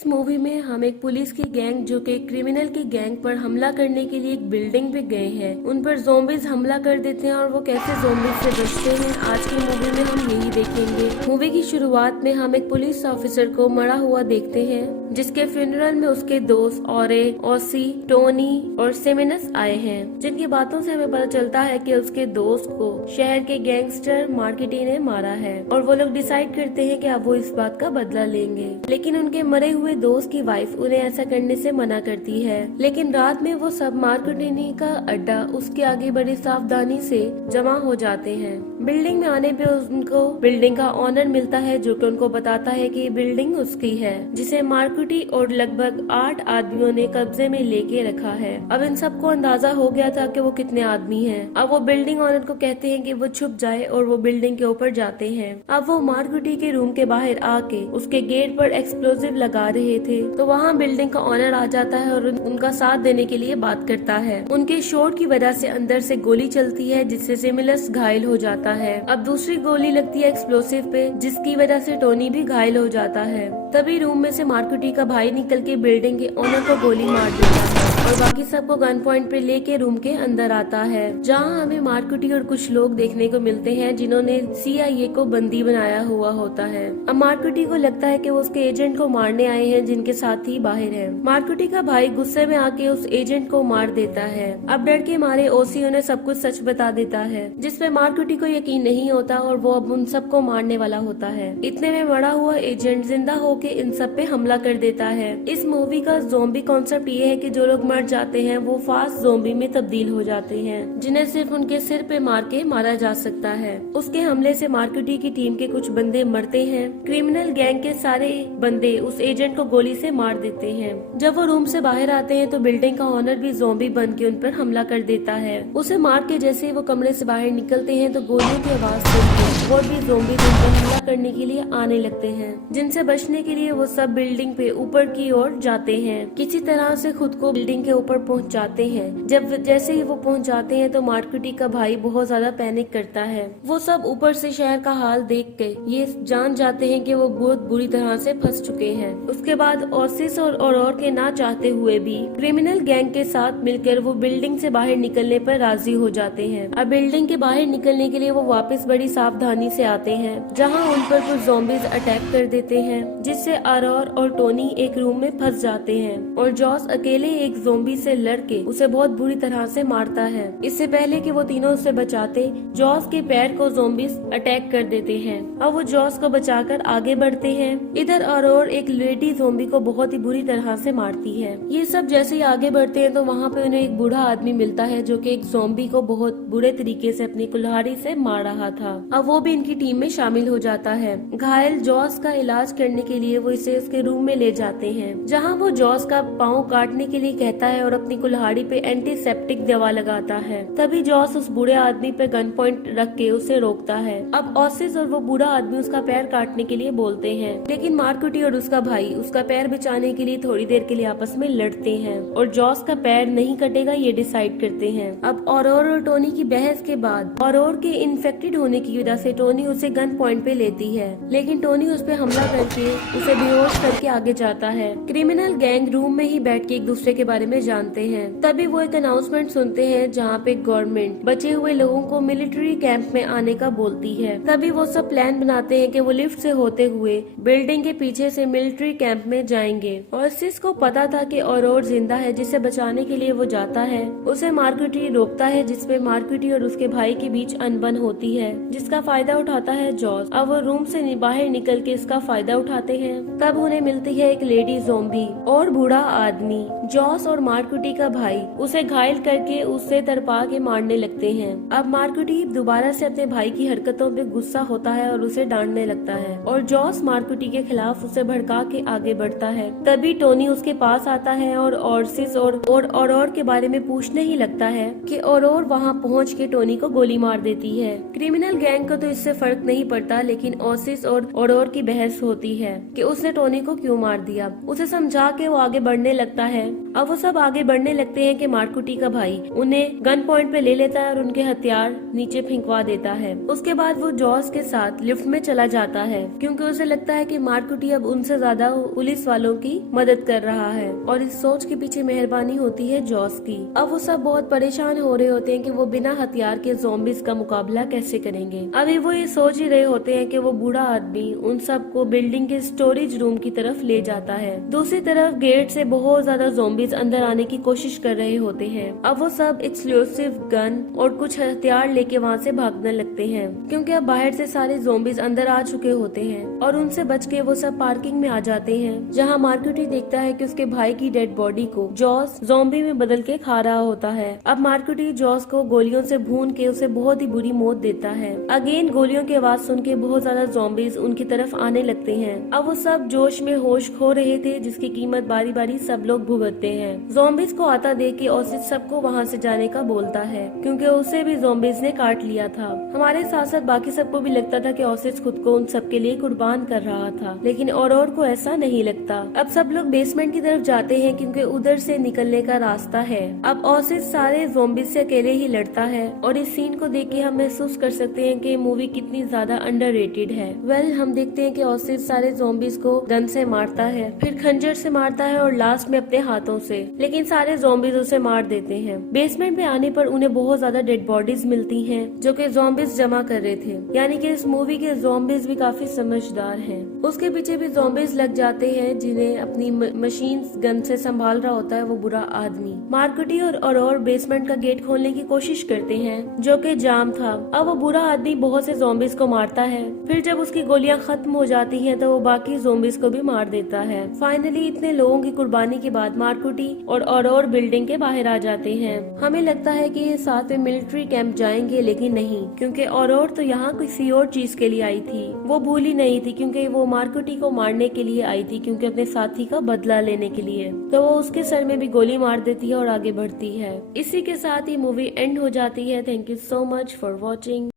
इस मूवी में हम एक पुलिस की गैंग जो कि क्रिमिनल की गैंग पर हमला करने के लिए एक बिल्डिंग पे गए हैं। उन पर ज़ॉम्बीज हमला कर देते हैं और वो कैसे ज़ॉम्बीज से बचते हैं आज की मूवी में हम यही देखेंगे। मूवी की शुरुआत में हम एक पुलिस ऑफिसर को मरा हुआ देखते हैं जिसके फ्यूनरल में उसके दोस्त ओरे, ओसी, टोनी और सेमिनस आए हैं, जिनकी बातों से हमें पता चलता है कि उसके दोस्त को शहर के गैंगस्टर मार्केटी ने मारा है और वो लोग डिसाइड करते हैं कि अब वो इस बात का बदला लेंगे। लेकिन उनके मरे हुए दोस्त की वाइफ उन्हें ऐसा करने से मना करती है। लेकिन रात में वो सब मार्केटिनी का अड्डा उसके आगे बड़ी सावधानी से जमा हो जाते हैं। बिल्डिंग में आने पे उनको बिल्डिंग का ऑनर मिलता है जो कि उनको बताता है कि बिल्डिंग उसकी है जिसे मार्केटी और लगभग 8 आदमियों ने कब्जे में लेके रखा है। अब इन सबको अंदाजा हो गया था कि वो कितने आदमी हैं। अब वो बिल्डिंग ऑनर को कहते हैं कि वो छुप जाए और वो बिल्डिंग के ऊपर जाते हैं। अब वो मार्केटी के रूम के बाहर आके उसके गेट पर एक्सप्लोजिव लगा रहे थे तो वहाँ बिल्डिंग का ऑनर आ जाता है और उनका साथ देने के लिए बात करता है। उनके शॉट की वजह से अंदर से गोली चलती है जिससे सिमिलस घायल हो जाता है। अब दूसरी गोली लगती है एक्सप्लोसिव पे जिसकी वजह से टोनी भी घायल हो जाता है। तभी रूम में से मार्केटी का भाई निकल के बिल्डिंग के ओनर को गोली मार देता है और बाकी सबको गन पॉइंट पे लेके रूम के अंदर आता है जहां हमें मार्केटी और कुछ लोग देखने को मिलते हैं जिन्होंने CIA को बंदी बनाया हुआ होता है। अब मार्केटी को लगता है कि वो उसके एजेंट को मारने आए हैं जिनके साथ ही बाहर है। मार्केटी का भाई गुस्से में आके उस एजेंट को मार देता है। अब डर के मारे ओसी उन्हें सब कुछ सच बता देता है जिसपे मार्केटी को यकीन नहीं होता और वो अब उन सबको मारने वाला होता है। इतने में मरा हुआ एजेंट जिंदा होके इन सब पे हमला कर देता है। इस मूवी का ज़ॉम्बी कॉन्सेप्ट ये है कि जो लोग मर जाते हैं वो फास्ट ज़ॉम्बी में तब्दील हो जाते हैं जिन्हें सिर्फ उनके सिर पे मार के मारा जा सकता है। उसके हमले से मार्केटी की टीम के कुछ बंदे मरते हैं। क्रिमिनल गैंग के सारे बंदे उस एजेंट को गोली से मार देते हैं। जब वो रूम से बाहर आते हैं तो बिल्डिंग का ऑनर भी ज़ॉम्बी बन के उन पर हमला कर देता है। उसे मार के जैसे ही वो कमरे से बाहर निकलते हैं तो गोलियों की आवाज सुनकर और भी ज़ॉम्बी उन पर हमला करने के लिए आने लगते हैं, जिनसे बचने के लिए वो सब बिल्डिंग पे ऊपर की ओर जाते हैं। किसी तरह से खुद को बिल्डिंग के ऊपर पहुंचाते हैं। जब जैसे ही वो पहुंच जाते हैं तो मार्केटी का भाई बहुत ज्यादा पैनिक करता है। वो सब ऊपर से शहर का हाल देख के ये जान जाते हैं कि वो बहुत बुरी तरह से फंस चुके हैं। उसके बाद ओसिस और के ना चाहते हुए भी क्रिमिनल गैंग के साथ मिलकर वो बिल्डिंग से बाहर निकलने पर राजी हो जाते हैं। अब बिल्डिंग के बाहर निकलने के लिए वो वापस बड़ी सावधानी से आते हैं जहाँ उन पर कुछ ज़ॉम्बीज अटैक कर देते हैं जिससे अरोर और टोनी एक रूम में फंस जाते हैं और जॉस अकेले एक ज़ॉम्बी से लड़के उसे बहुत बुरी तरह से मारता है। इससे पहले कि वो तीनों उसे बचाते जॉस के पैर को ज़ॉम्बीज अटैक कर देते हैं। अब वो जॉस को बचाकर आगे बढ़ते हैं। इधर अरोर एक लेडी ज़ॉम्बी को बहुत ही बुरी तरह से मारती है। ये सब जैसे ही आगे बढ़ते हैं तो वहाँ पे उन्हें एक बूढ़ा आदमी मिलता है जो कि एक ज़ॉम्बी को बहुत बुरे तरीके से अपनी कुल्हाड़ी से मार रहा था। अब वो भी इनकी टीम में शामिल हो जाता है। घायल जॉस का इलाज करने के लिए वो इसे उसके रूम में ले जाते हैं जहां वो जॉस का पाँव काटने के लिए कहता है और अपनी कुल्हाड़ी पे एंटीसेप्टिक दवा लगाता है। तभी जॉस उस बूढ़े आदमी पे गन पॉइंट रख के उसे रोकता है। अब ओसिस और वो बूढ़ा आदमी उसका पैर काटने के लिए बोलते हैं लेकिन मार्केटी और उसका भाई उसका पैर बचाने के लिए थोड़ी देर के लिए आपस में लड़ते हैं और जॉस का पैर नहीं कटेगा ये डिसाइड करते हैं। अब औरोर और टोनी की बहस के बाद औरोर के इन्फेक्टेड होने की वजह से टोनी उसे गन पॉइंट पे लेती है लेकिन टोनी उस पे हमला करके उसे बेहोश करके आगे जाता है। क्रिमिनल गैंग रूम में ही बैठ के एक दूसरे के बारे में जानते हैं। तभी वो एक अनाउंसमेंट सुनते हैं जहाँ पे गवर्नमेंट बचे हुए लोगों को मिलिट्री कैंप में आने का बोलती है। तभी वो सब प्लान बनाते हैं कि वो लिफ्ट से होते हुए बिल्डिंग के पीछे से मिलिट्री कैंप में जाएंगे और सिस को पता था कि औरोर जिंदा है जिसे बचाने के लिए वो जाता है। उसे मार्केटी रोकता है जिसपे मार्केटी और उसके भाई के बीच अनबन होती है जिसका फायदा उठाता है जॉस। अब वो रूम से बाहर निकल के इसका फायदा उठाते हैं। तब उन्हें मिलती है एक लेडी ज़ॉम्बी और बूढ़ा आदमी। जॉस और मार्केटी का भाई उसे घायल करके उससे तड़पा के मारने लगते हैं। अब मार्केटी दोबारा से अपने भाई की हरकतों पे गुस्सा होता है और उसे डांटने लगता है और जॉस मार्केटी के खिलाफ उसे भड़का के आगे बढ़ता है। तभी टोनी उसके पास आता है और ऑर्सिस और औरोर के बारे में पूछने ही लगता है कि औरोर वहाँ पहुँच के टोनी को गोली मार देती है। क्रिमिनल गैंग को तो इससे फर्क नहीं पड़ता, लेकिन ओसिस और ऑरोर की बहस होती है कि उसने टोनी को क्यों मार दिया। उसे समझा के वो आगे बढ़ने लगता है। अब वो सब आगे बढ़ने लगते हैं कि मार्कुटी का भाई उन्हें गन पॉइंट पे ले लेता है और उनके हथियार नीचे फेंकवा देता है। उसके बाद वो जॉस के साथ लिफ्ट में चला जाता है क्योंकि उसे लगता है कि मार्कुटी अब उनसे ज्यादा पुलिस वालों की मदद कर रहा है और इस सोच के पीछे मेहरबानी होती है जॉस की। अब वो सब बहुत परेशान हो रहे होते हैं कि वो बिना हथियार के ज़ॉम्बीज़ का मुकाबला कैसे करेंगे। अभी वो ये सोच ही रहे होते हैं कि वो बूढ़ा आदमी उन सबको बिल्डिंग के स्टोरेज रूम की तरफ ले जाता है। दूसरी तरफ गेट से बहुत ज्यादा ज़ॉम्बीज़ अंदर आने की कोशिश कर रहे होते हैं। अब वो सब एक्सप्लोसिव गन और कुछ हथियार लेके वहाँ से भागने लगते हैं क्योंकि अब बाहर से सारे ज़ॉम्बीज़ अंदर आ चुके होते हैं और उनसे बच के वो सब पार्किंग में आ जाते हैं, जहाँ मार्कुटी देखता है कि उसके भाई की डेड बॉडी को जॉस ज़ॉम्बी में बदल के खा रहा होता है। अब मार्कुटी जॉस को गोलियों से भून के उसे बहुत ही बुरी मौत देता है। अगेन गोलियों की आवाज सुन के बहुत ज्यादा ज़ॉम्बीज़ उनकी तरफ आने लगते हैं। अब वो सब जोश में होश खो रहे थे, जिसकी कीमत बारी बारी सब लोग भुगतते हैं। ज़ॉम्बीज़ को आता देख के ओसिस सबको वहाँ से जाने का बोलता है क्योंकि उसे भी ज़ॉम्बीज़ ने काट लिया था। हमारे साथ साथ बाकी सबको भी लगता था कि ओसिस खुद को उन सबके लिए कुर्बान कर रहा था, लेकिन ऑरोर को ऐसा नहीं लगता। अब सब लोग बेसमेंट की तरफ जाते हैं क्योंकि उधर से निकलने का रास्ता है। अब ओसिस सारे ज़ॉम्बीज़ से अकेले ही लड़ता है और इस सीन को देख के हम महसूस कर सकते हैं कि मूवी कितनी ज्यादा अंडररेटेड है। हम देखते हैं कि ओसिस सारे ज़ॉम्बीज़ को गन से मारता है, फिर खंजर से मारता है और लास्ट में अपने हाथों से, लेकिन सारे ज़ॉम्बीज़ उसे मार देते हैं। बेसमेंट में आने पर उन्हें बहुत ज्यादा डेड बॉडीज मिलती हैं जो कि ज़ॉम्बीज़ जमा कर रहे थे, यानी कि इस मूवी के ज़ॉम्बीज़ भी काफी समझदार हैं। उसके पीछे भी ज़ॉम्बीज़ लग जाते हैं जिन्हें अपनी मशीन गन से संभाल रहा होता है वो बुरा आदमी। मार्कुटी और ऑरोर बेसमेंट का गेट खोलने की कोशिश करते हैं जो कि जाम था। अब वो बुरा आदमी बहुत से ज़ॉम्बीज़ को मारता है, फिर जब उसकी गोलियां खत्म हो जाती हैं तो वो बाकी ज़ॉम्बीज़ को भी मार देता है। फाइनली इतने लोगों की कुर्बानी के बाद मार्कुटी और ऑरोर बिल्डिंग के बाहर आ जाते हैं। हमें लगता है कि ये साथ में मिलिट्री कैंप जाएंगे, लेकिन नहीं, क्योंकि ऑरोर तो यहाँ किसी और चीज के लिए आई थी। वो भूली नहीं थी क्योंकि वो मार्कुटी को मारने के लिए आई थी, क्योंकि अपने साथी का बदला लेने के लिए। तो वो उसके सर में भी गोली मार देती है और आगे बढ़ती है। इसी के साथ ही मूवी एंड हो जाती है। Thank you so much for watching.